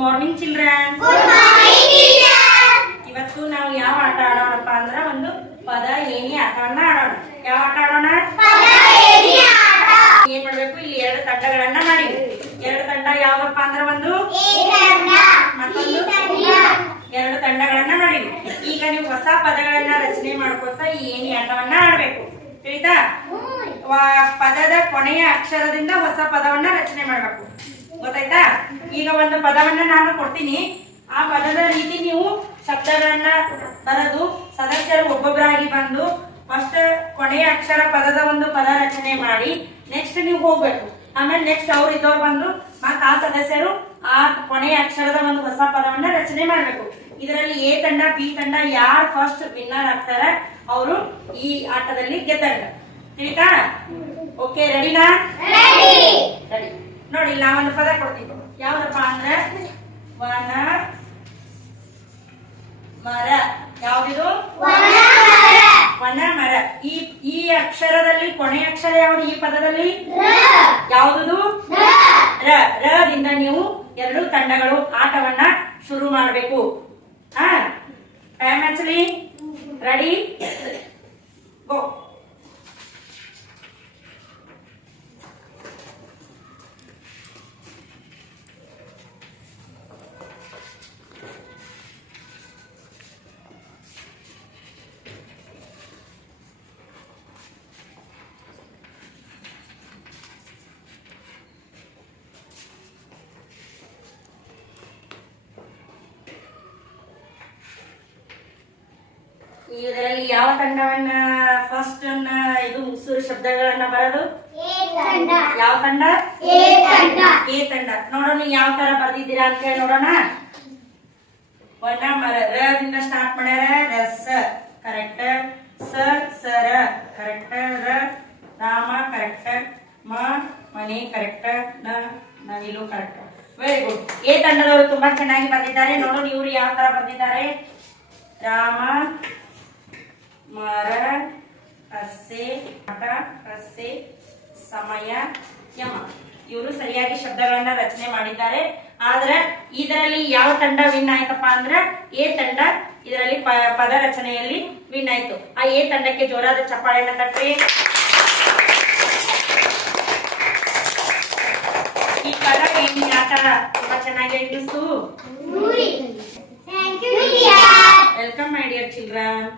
Morning children. ಇವತ್ತು ನಾವು ಯಾವ ಆಟ ಆಡೋಣಪ್ಪ ಅಂದ್ರ ಒಂದು ಪದ ಏನಿ ಆಟವನ್ನ ಆಡೋಣ. ಯಾವ ಆಟ ಆಡೋಣ? ಏನ್ ಮಾಡ್ಬೇಕು? ಇಲ್ಲಿ ಎರಡು ತಂಡಗಳನ್ನ ಮಾಡಿ. ಎರಡು ತಂಡ ಯಾವಪ್ಪ ಅಂದ್ರ ಒಂದು ಮತ್ತೊಂದು ಎರಡು ತಂಡಗಳನ್ನ ಮಾಡಿ. ಈಗ ನೀವು ಹೊಸ ಪದಗಳನ್ನ ರಚನೆ ಮಾಡ್ಕೊತಾ ಈ ಏನಿ ಆಟವನ್ನ ಆಡ್ಬೇಕು. ತಿಳಿತಾ? ಪದದ ಕೊನೆಯ ಅಕ್ಷರದಿಂದ ಹೊಸ ಪದವನ್ನ ರಚನೆ ಮಾಡ್ಬೇಕು. ಗೊತ್ತಾಯ್ತಾ? ಈಗ ಒಂದು ಪದವನ್ನ ನಾನು ಕೊಡ್ತೀನಿ. ಆ ಪದದ ರೀತಿ ನೀವು ಶಬ್ದಗಳನ್ನ ಬರೆದು ಸದಸ್ಯರು ಒಬ್ಬೊಬ್ಬರಾಗಿ ಬಂದು ಫಸ್ಟ್ ಕೊನೆಯ ಅಕ್ಷರ ಪದದ ಒಂದು ಪದ ರಚನೆ ಮಾಡಿ ನೆಕ್ಸ್ಟ್ ನೀವು ಹೋಗ್ಬೇಕು. ಆಮೇಲೆ ನೆಕ್ಸ್ಟ್ ಅವ್ರು ಇದ್ದವ್ರು ಬಂದು ಮತ್ತ ಆ ಸದಸ್ಯರು ಆ ಕೊನೆಯ ಅಕ್ಷರದ ಒಂದು ಹೊಸ ಪದವನ್ನ ರಚನೆ ಮಾಡ್ಬೇಕು. ಇದರಲ್ಲಿ ಎ ತಂಡ ಬಿ ತಂಡ ಯಾರು ಫಸ್ಟ್ ವಿನ್ನರ್ ಆಗ್ತಾರ ಅವರು ಈ ಆಟದಲ್ಲಿ ಗೆದ್ದಂಗ. ತಿಳಿತಾ? ಓಕೆ, ರೆಡಿನಾ? ರೆಡಿ. ನೋಡಿ, ನಾವೊಂದು ಪದ ಕೊಡ್ತೀವಿ. ಯಾವ್ದಪ್ಪ ಅಂದ್ರೆ ವನ ಮರ. ಯಾವ್ದಿದು? ವನ ಮರ. ಈ ಅಕ್ಷರದಲ್ಲಿ ಕೊನೆಯ ಅಕ್ಷರ ಯಾವುದು? ಈ ಪದದಲ್ಲಿ ಯಾವುದು? ರ. ರದಿಂದ ನೀವು ಎರಡು ತಂಡಗಳು ಆಟವನ್ನ ಶುರು ಮಾಡಬೇಕು. ಟೈಮ್ ಆಕ್ಚುಲಿ ರೆಡಿ ಗೋ. ಇದರಲ್ಲಿ ಯಾವ ತಂಡವನ್ನ ಫಸ್ಟ್ ಇದು ಉಸಿರು ಶಬ್ದಗಳನ್ನ ಬರೋದು? ಯಾವ ತಂಡ? ಎ ತಂಡ. ನೋಡೋಣ ಯಾವ ತರ ಬರ್ದಿದ್ದೀರಾ ಅಂತ ಹೇಳಿ ನೋಡೋಣ. ವನ ಮರ. ರದಿಂದ ಸ್ಟಾರ್ಟ್ ಮಾಡ್ಯಾರ. ರಸ ಕರೆಕ್ಟ್. ಸರ ಕರೆಕ್ಟ್. ರಾಮ ಕರೆಕ್ಟ್. ಮನೆ ಕರೆಕ್ಟ್. ನವಿಲು ಕರೆಕ್ಟ್. Very good. ಎ ತಂಡದವರು ತುಂಬಾ ಚೆನ್ನಾಗಿ ಬರ್ದಿದ್ದಾರೆ. ನೋಡೋಣ ಇವ್ರು ಯಾವ ತರ ಬರ್ದಿದ್ದಾರೆ. ರಾಮ ಮರ ಕಸೆ ಆಟ ಕಸೆ ಸಮಯ ಯಮ. ಇವರು ಸರಿಯಾಗಿ ಶಬ್ದಗಳನ್ನ ರಚನೆ ಮಾಡಿದ್ದಾರೆ. ಆದ್ರೆ ಇದರಲ್ಲಿ ಯಾವ ತಂಡ ವಿನ್ ಆಯ್ತಪ್ಪ ಅಂದ್ರೆ ಎ ತಂಡ ಇದರಲ್ಲಿ ಪದ ರಚನೆಯಲ್ಲಿ ವಿನ್ ಆಯ್ತು. ಆ ಎ ತಂಡಕ್ಕೆ ಜೋರಾದ ಚಪ್ಪಾಳೆಯನ್ನ ತಟ್ಟಿ. ಈ ಪದ ಏನಿ ಆಟ ತುಂಬಾ ಚೆನ್ನಾಗಿ ಅನಿಸ್ತು. Welcome my dear children.